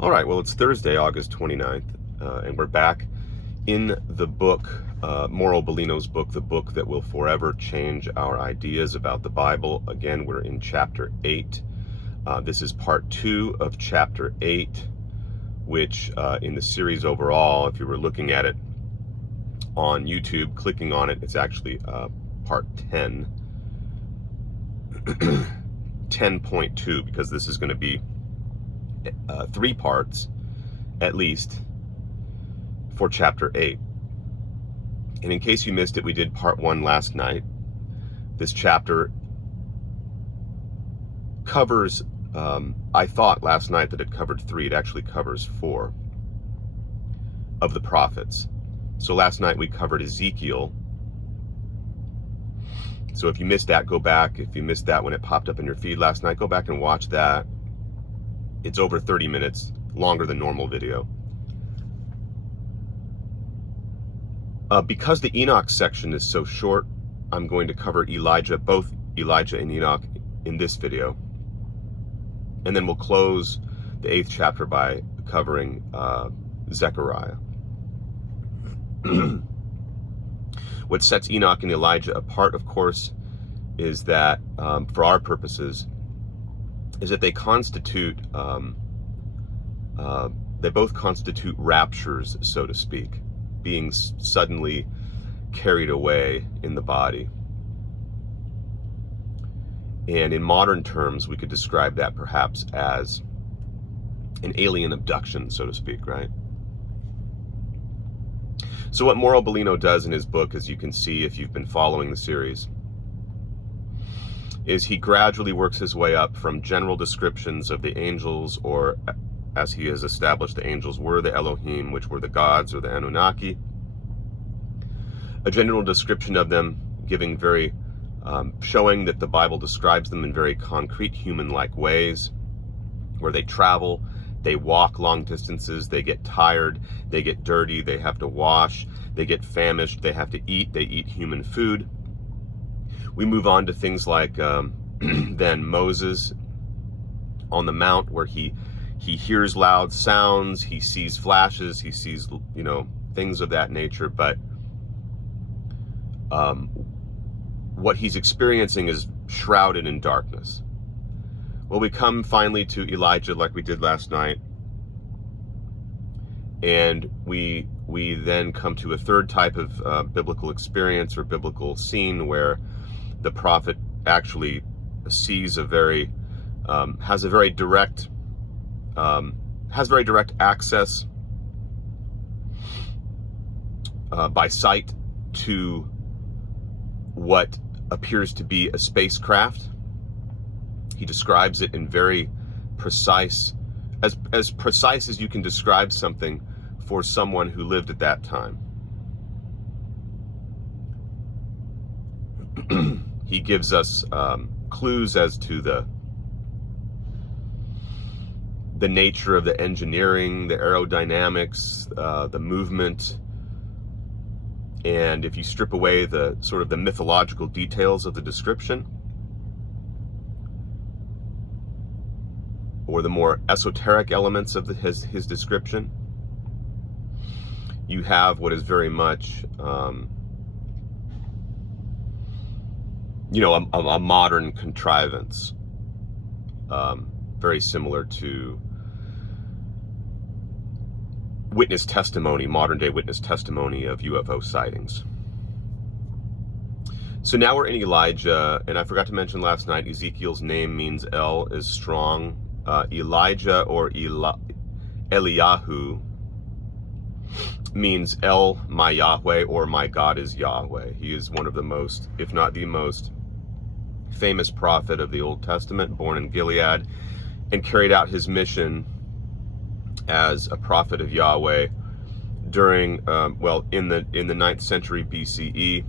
All right, well, it's Thursday, August 29th, and we're back in the book, Mauro Bellino's book, the book that will forever change our ideas about the Bible. Again, we're in chapter 8. This is part 2 of chapter 8, which in the series overall, if you were looking at it on YouTube, clicking on it, it's actually part 10, 10.2, because this is going to be 3 parts, at least, for chapter 8. And in case you missed it, we did part 1 last night. This chapter covers, I thought last night that it covered 3. It actually covers 4 of the prophets. So last night we covered Ezekiel. So if you missed that, go back. If you missed that when it popped up in your feed last night, go back and watch that. It's over 30 minutes, longer than normal video. Because the Enoch section is so short, I'm going to cover Elijah, both Elijah and Enoch, in this video. And then we'll close the 8th chapter by covering Zechariah. What sets Enoch and Elijah apart, of course, is that, for our purposes, is that they constitute, they both constitute raptures, so to speak, being suddenly carried away in the body. And in modern terms, we could describe that perhaps as an alien abduction, so to speak, right? So what Mauro Bellino does in his book, as you can see if you've been following the series, is he gradually works his way up from general descriptions of the angels, or as he has established the angels were the Elohim, which were the gods, or the Anunnaki. A general description of them, giving very, showing that the Bible describes them in very concrete human-like ways, where they travel, they walk long distances, they get tired, they get dirty, they have to wash, they get famished, they have to eat, they eat human food. We move on to things like then Moses on the mount, where he hears loud sounds, he sees flashes, he sees, things of that nature, but what he's experiencing is shrouded in darkness. Well, we come finally to Elijah, like we did last night, and we then come to a third type of biblical experience or biblical scene where the prophet actually sees has very direct access by sight to what appears to be a spacecraft. He describes it in very precise, as precise as you can describe something for someone who lived at that time. He gives us clues as to the nature of the engineering, the aerodynamics, the movement. And if you strip away the sort of the mythological details of the description, or the more esoteric elements of his description, you have what is very much a modern contrivance, very similar to witness testimony, modern day witness testimony of UFO sightings. So now we're in Elijah, and I forgot to mention last night, Ezekiel's name means El is strong. Elijah, or Eliyahu, means El, my Yahweh, or my God is Yahweh. He is one of the most, if not the most, famous prophet of the Old Testament, born in Gilead, and carried out his mission as a prophet of Yahweh during, in the 9th century BCE,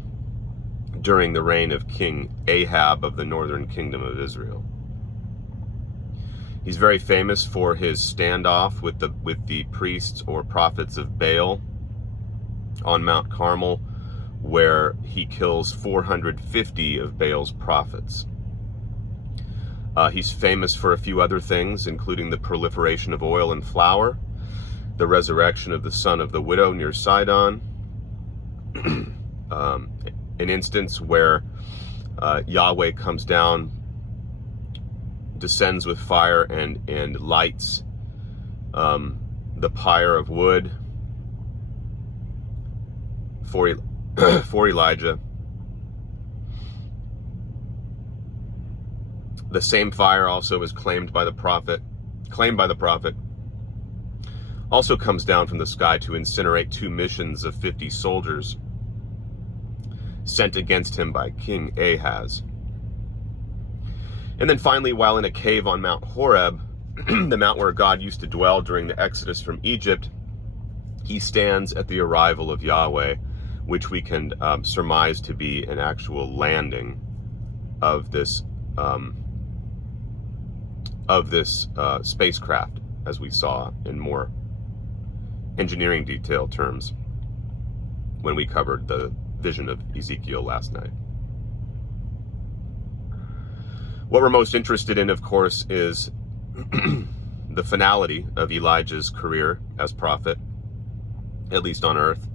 during the reign of King Ahab of the northern kingdom of Israel. He's very famous for his standoff with the priests or prophets of Baal on Mount Carmel, where he kills 450 of Baal's prophets. He's famous for a few other things, including the proliferation of oil and flour, the resurrection of the son of the widow near Sidon, an instance where Yahweh comes down, descends with fire and lights the pyre of wood for Elijah. The same fire also is claimed by the prophet, also comes down from the sky to incinerate 2 missions of 50 soldiers sent against him by King Ahaz. And then finally, while in a cave on Mount Horeb, the mount where God used to dwell during the Exodus from Egypt, he stands at the arrival of Yahweh, which we can surmise to be an actual landing of this spacecraft, as we saw in more engineering detail terms when we covered the vision of Ezekiel last night. What we're most interested in, of course, is the finality of Elijah's career as prophet, at least on earth,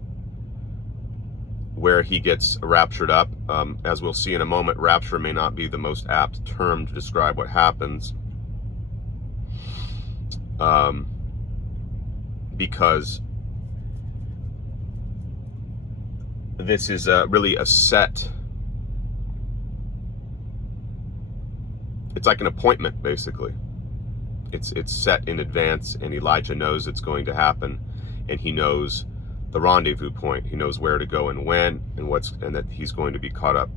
where he gets raptured up. As we'll see in a moment, rapture may not be the most apt term to describe what happens, because this is really a set, it's like an appointment, basically. It's set in advance, and Elijah knows it's going to happen, and he knows the rendezvous point. He knows where to go and when, and that he's going to be caught up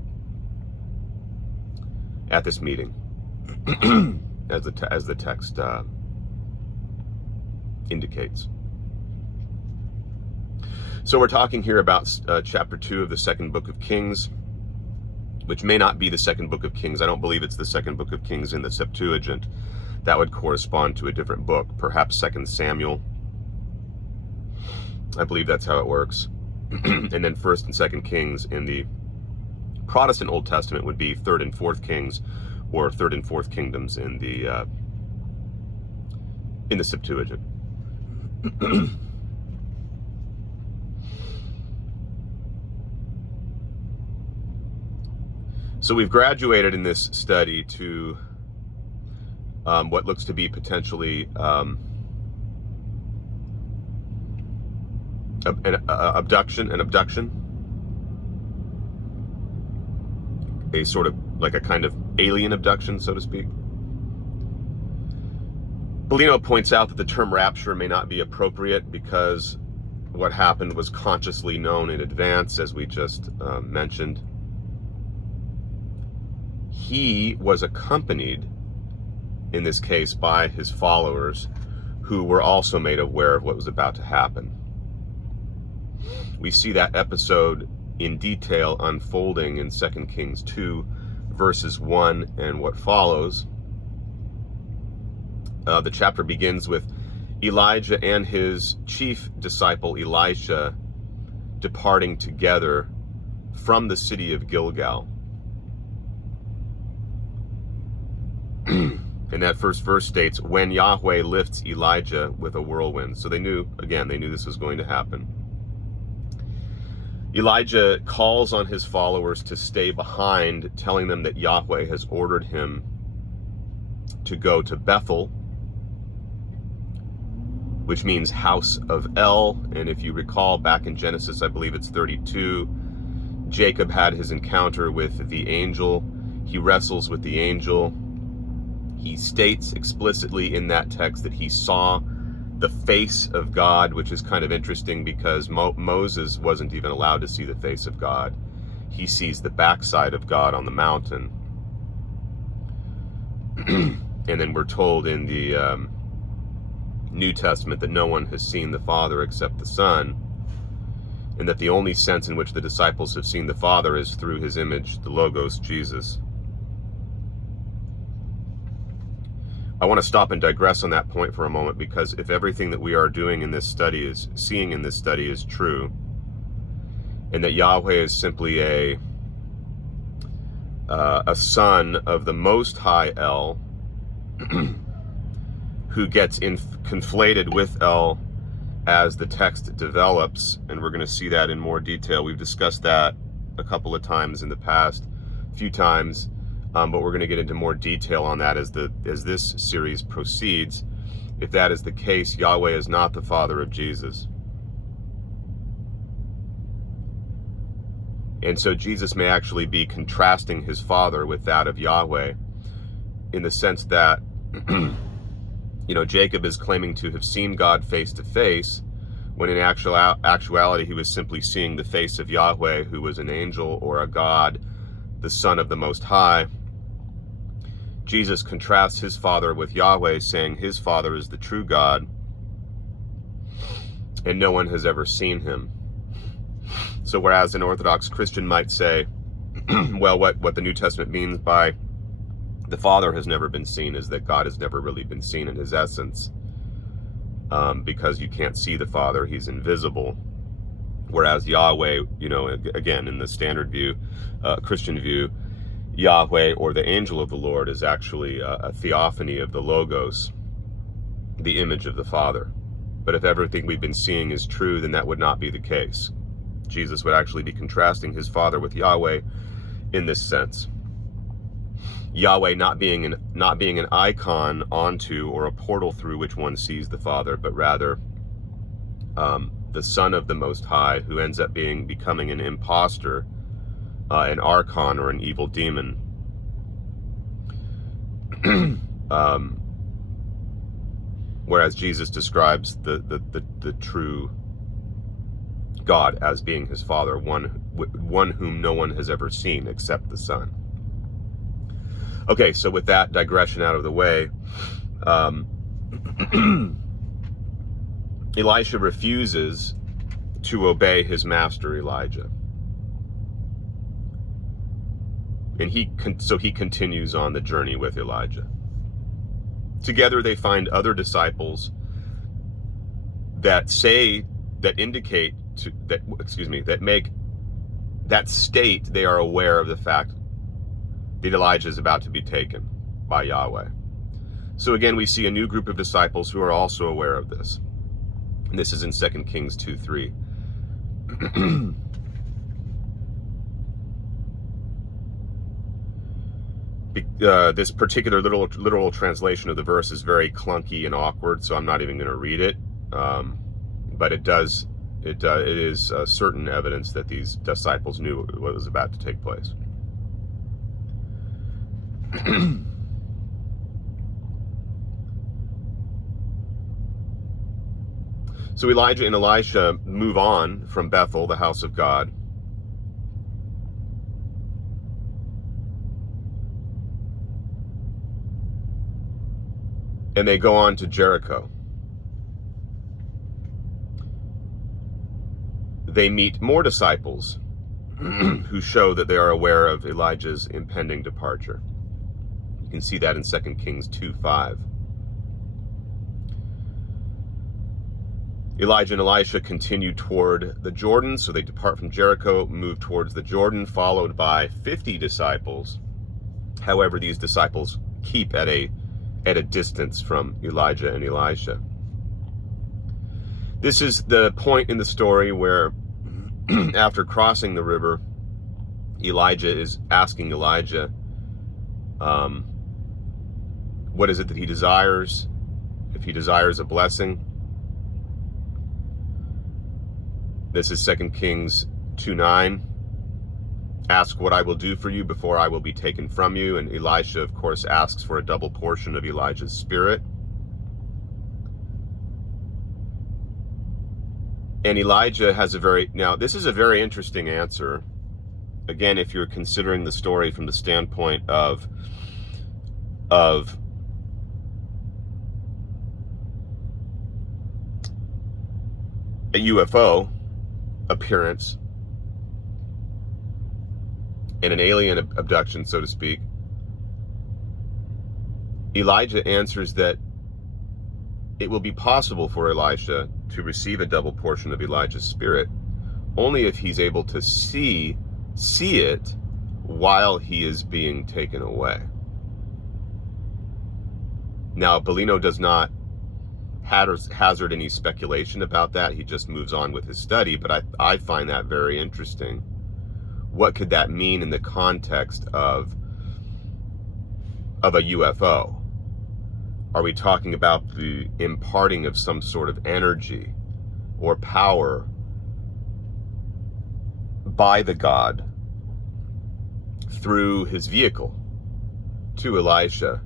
at this meeting, as the text indicates. So we're talking here about chapter 2 of the second book of Kings, which may not be the second book of Kings. I don't believe it's the second book of Kings in the Septuagint. That would correspond to a different book, perhaps 2 Samuel. I believe that's how it works. And then 1st and 2nd Kings in the Protestant Old Testament would be 3rd and 4th Kings, or 3rd and 4th Kingdoms in the Septuagint. So we've graduated in this study to what looks to be potentially an abduction, a sort of like a kind of alien abduction, so to speak. Bellino points out that the term rapture may not be appropriate because what happened was consciously known in advance, as we just mentioned. He was accompanied, in this case, by his followers, who were also made aware of what was about to happen. We see that episode in detail unfolding in 2 Kings 2, verses 1 and what follows. The chapter begins with Elijah and his chief disciple Elisha departing together from the city of Gilgal. And that first verse states, when Yahweh lifts Elijah with a whirlwind. So they knew this was going to happen. Elijah calls on his followers to stay behind, telling them that Yahweh has ordered him to go to Bethel, which means house of El. And if you recall back in Genesis, I believe it's 32, Jacob had his encounter with the angel. He wrestles with the angel. He states explicitly in that text that he saw the face of God, which is kind of interesting because Moses wasn't even allowed to see the face of God. He sees the backside of God on the mountain. And then we're told in the New Testament that no one has seen the Father except the Son, and that the only sense in which the disciples have seen the Father is through his image, the Logos, Jesus. I want to stop and digress on that point for a moment, because if everything that we are doing in this study is seeing in this study is true, and that Yahweh is simply a son of the Most High El, who gets conflated with El as the text develops, and we're going to see that in more detail. We've discussed that a couple of times in the past, a few times, but we're going to get into more detail on that as this series proceeds. If that is the case, Yahweh is not the father of Jesus. And so Jesus may actually be contrasting his father with that of Yahweh, in the sense that Jacob is claiming to have seen God face to face, when in actuality he was simply seeing the face of Yahweh, who was an angel or a God, the Son of the Most High. Jesus contrasts his father with Yahweh, saying his father is the true God, and no one has ever seen him. So whereas an Orthodox Christian might say, well, what the New Testament means by the Father has never been seen is that God has never really been seen in his essence, because you can't see the Father, he's invisible. Whereas Yahweh, again, in the standard view, Christian view, Yahweh, or the angel of the Lord, is actually a theophany of the Logos, the image of the Father. But if everything we've been seeing is true, then that would not be the case. Jesus would actually be contrasting his Father with Yahweh in this sense. Yahweh not being an icon onto or a portal through which one sees the Father, but rather the Son of the Most High, who ends up becoming an imposter, an archon, or an evil demon. Whereas Jesus describes the true God as being his Father, one whom no one has ever seen except the Son. Okay, so with that digression out of the way, Elisha refuses to obey his master Elijah. And so he continues on the journey with Elijah. Together they find other disciples that state they are aware of the fact that Elijah is about to be taken by Yahweh. So again, we see a new group of disciples who are also aware of this. And this is in 2 Kings 2:3. This particular literal translation of the verse is very clunky and awkward, so I'm not even going to read it. But it is certain evidence that these disciples knew what was about to take place. So Elijah and Elisha move on from Bethel, the house of God, and they go on to Jericho. They meet more disciples who show that they are aware of Elijah's impending departure. You can see that in 2 Kings 2:5. Elijah and Elisha continue toward the Jordan, so they depart from Jericho, move towards the Jordan, followed by 50 disciples. However, these disciples keep at a distance from Elijah and Elisha. This is the point in the story where, after crossing the river, Elijah is asking Elijah, what is it that he desires? If he desires a blessing. This is 2 Kings 2:9. Ask what I will do for you before I will be taken from you. And Elisha, of course, asks for a double portion of Elijah's spirit. And Elijah has this is a very interesting answer. Again, if you're considering the story from the standpoint of a UFO appearance and an alien abduction, so to speak, Elijah answers that it will be possible for Elisha to receive a double portion of Elijah's spirit only if he's able to see it while he is being taken away. Now, Bellino does not hazard any speculation about that. He just moves on with his study, but I find that very interesting. What could that mean in the context of a UFO? Are we talking about the imparting of some sort of energy or power by the God through his vehicle to Elisha?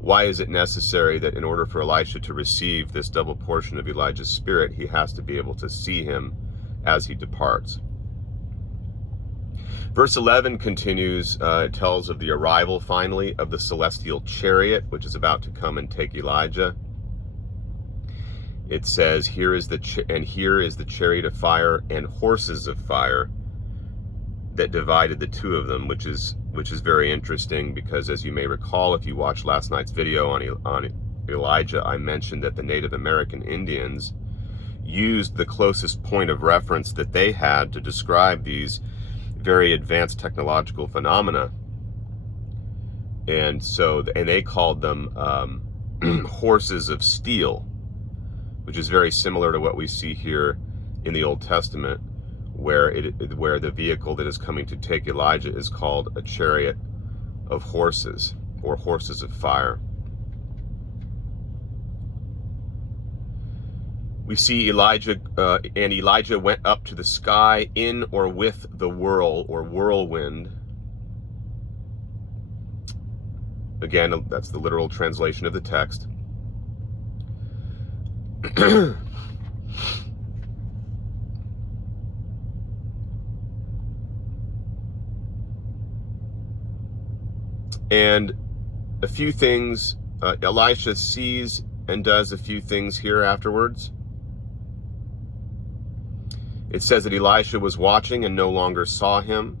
Why is it necessary that in order for Elisha to receive this double portion of Elijah's spirit, he has to be able to see him as he departs? Verse 11 continues, it tells of the arrival, finally, of the celestial chariot, which is about to come and take Elijah. It says, here is the chariot of fire and horses of fire that divided the two of them, which is very interesting, because as you may recall, if you watched last night's video on Elijah, I mentioned that the Native American Indians used the closest point of reference that they had to describe these very advanced technological phenomena, and they called them horses of steel, which is very similar to what we see here in the Old Testament, where the vehicle that is coming to take Elijah is called a chariot of horses, or horses of fire. We see Elijah, and Elijah went up to the sky in or with the whirl, or whirlwind. Again, that's the literal translation of the text. And a few things, Elisha sees and does a few things here afterwards. It says that Elisha was watching and no longer saw him.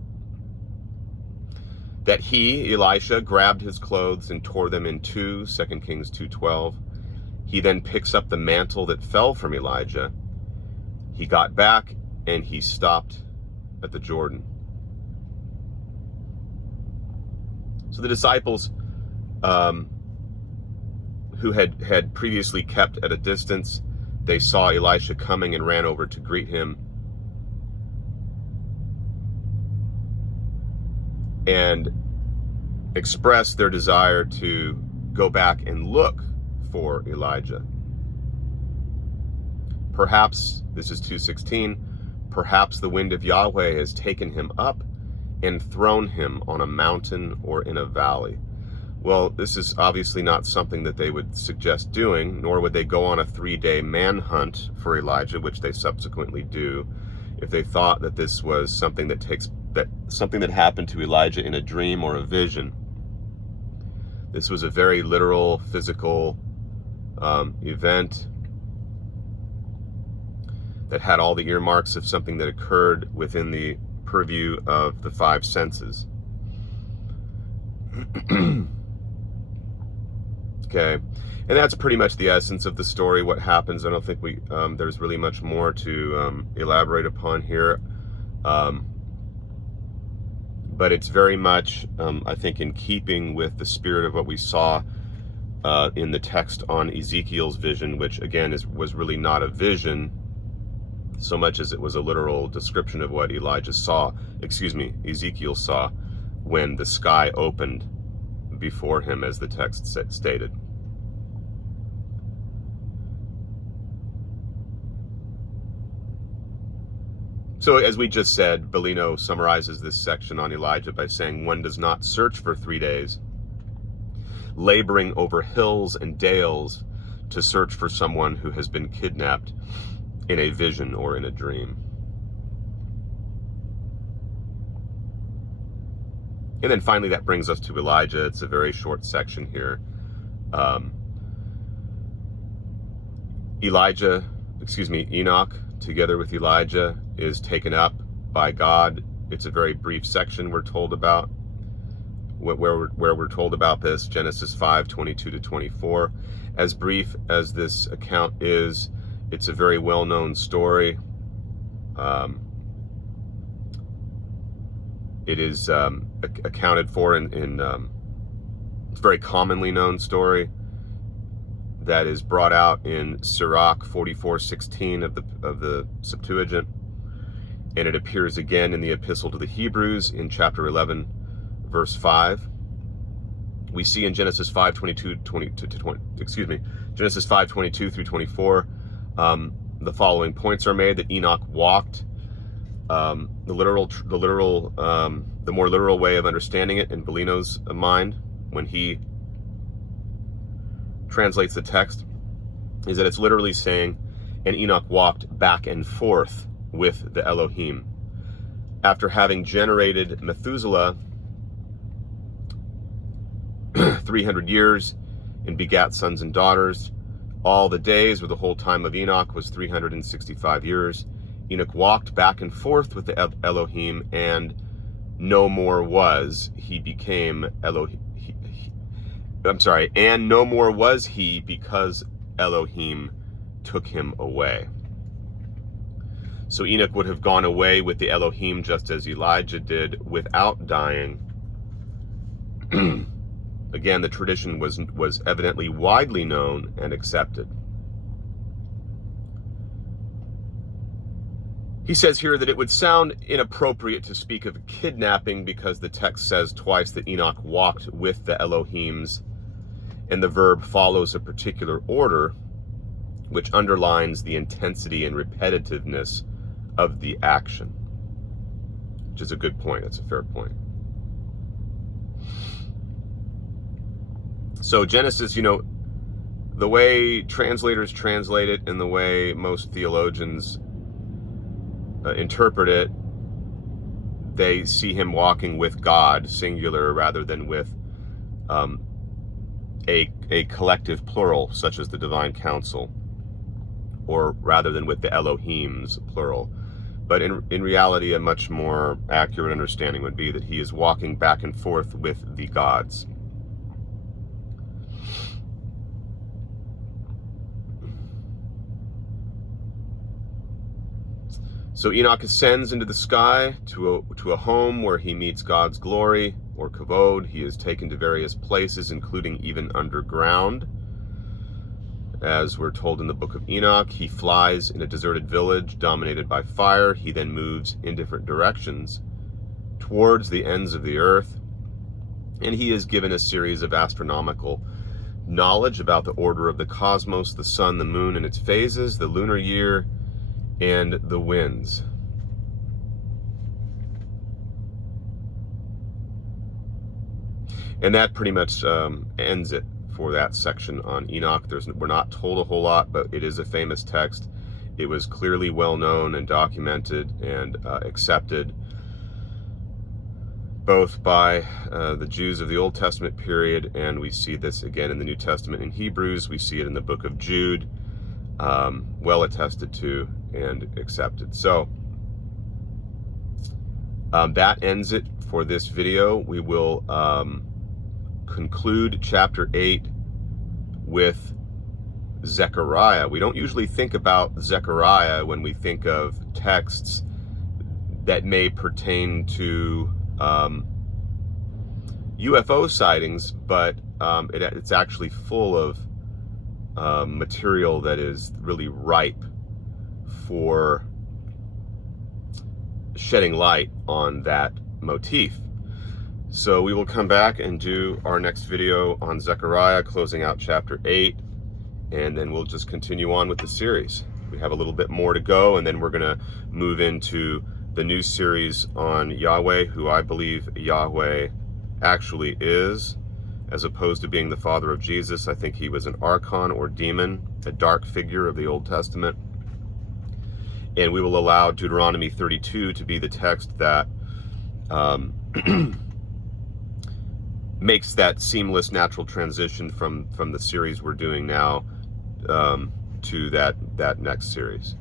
That he, Elisha, grabbed his clothes and tore them in two, 2 Kings 2:12. He then picks up the mantle that fell from Elijah. He got back and he stopped at the Jordan. So the disciples who had previously kept at a distance, they saw Elisha coming and ran over to greet him, and expressed their desire to go back and look for Elijah. Perhaps, this is 2:16, perhaps the wind of Yahweh has taken him up and thrown him on a mountain or in a valley. Well, this is obviously not something that they would suggest doing, nor would they go on a 3-day manhunt for Elijah, which they subsequently do, if they thought that this was something that happened to Elijah in a dream or a vision. This was a very literal, physical event that had all the earmarks of something that occurred within the purview of the 5 senses. Okay, and that's pretty much the essence of the story, what happens. I don't think there's really much more to elaborate upon here. But it's very much, I think, in keeping with the spirit of what we saw in the text on Ezekiel's vision, which again was really not a vision so much as it was a literal description of what Ezekiel saw when the sky opened before him, as the text stated. So as we just said, Bellino summarizes this section on Elijah by saying, one does not search for 3 days, laboring over hills and dales to search for someone who has been kidnapped in a vision or in a dream. And then finally, that brings us to Elijah. It's a very short section here. Enoch, together with Elijah, is taken up by God. It's a very brief section we're told about, where we're told about this, Genesis 5:22-24. As brief as this account is, it's a very well-known story. It is accounted for in it's a very commonly known story that is brought out in Sirach 44:16 of the Septuagint, and it appears again in the Epistle to the Hebrews in chapter 11, verse 5. We see in Genesis 5:22 through 24, the following points are made: that Enoch walked. The more literal way of understanding it in Bellino's mind, when he translates the text, is that it's literally saying, and Enoch walked back and forth with the Elohim. After having generated Methuselah 300 years and begat sons and daughters, all the days, or the whole time of Enoch, was 365 years. Enoch walked back and forth with the Elohim, and no more was he became Elohim. And no more was he, because Elohim took him away. So Enoch would have gone away with the Elohim just as Elijah did, without dying. Again, the tradition was evidently widely known and accepted. He says here that it would sound inappropriate to speak of kidnapping because the text says twice that Enoch walked with the Elohims, and the verb follows a particular order, which underlines the intensity and repetitiveness of the action, which is a good point. That's a fair point. So Genesis, the way translators translate it and the way most theologians interpret it, they see him walking with God, singular, rather than with a collective plural, such as the divine council, or rather than with the Elohims, plural. But in reality, a much more accurate understanding would be that he is walking back and forth with the gods. So Enoch ascends into the sky to a home where he meets God's glory, or kavod. He is taken to various places, including even underground. As we're told in the book of Enoch, he flies in a deserted village dominated by fire. He then moves in different directions towards the ends of the earth, and he is given a series of astronomical knowledge about the order of the cosmos, the sun, the moon, and its phases, the lunar year, and the winds. And that pretty much ends it for that section on Enoch. We're not told a whole lot, but it is a famous text. It was clearly well known and documented and accepted both by the Jews of the Old Testament period, and we see this again in the New Testament in Hebrews. We see it in the book of Jude, well attested to and accepted. So that ends it for this video. We will conclude chapter 8 with Zechariah. We don't usually think about Zechariah when we think of texts that may pertain to UFO sightings, but it's actually full of material that is really ripe for shedding light on that motif. So we will come back and do our next video on Zechariah, closing out chapter 8, and then we'll just continue on with the series. We have a little bit more to go, and then we're going to move into the new series on Yahweh, who I believe Yahweh actually is, as opposed to being the father of Jesus. I think he was an archon or demon, a dark figure of the Old Testament. And we will allow Deuteronomy 32 to be the text that makes that seamless, natural transition from the series we're doing now to that next series.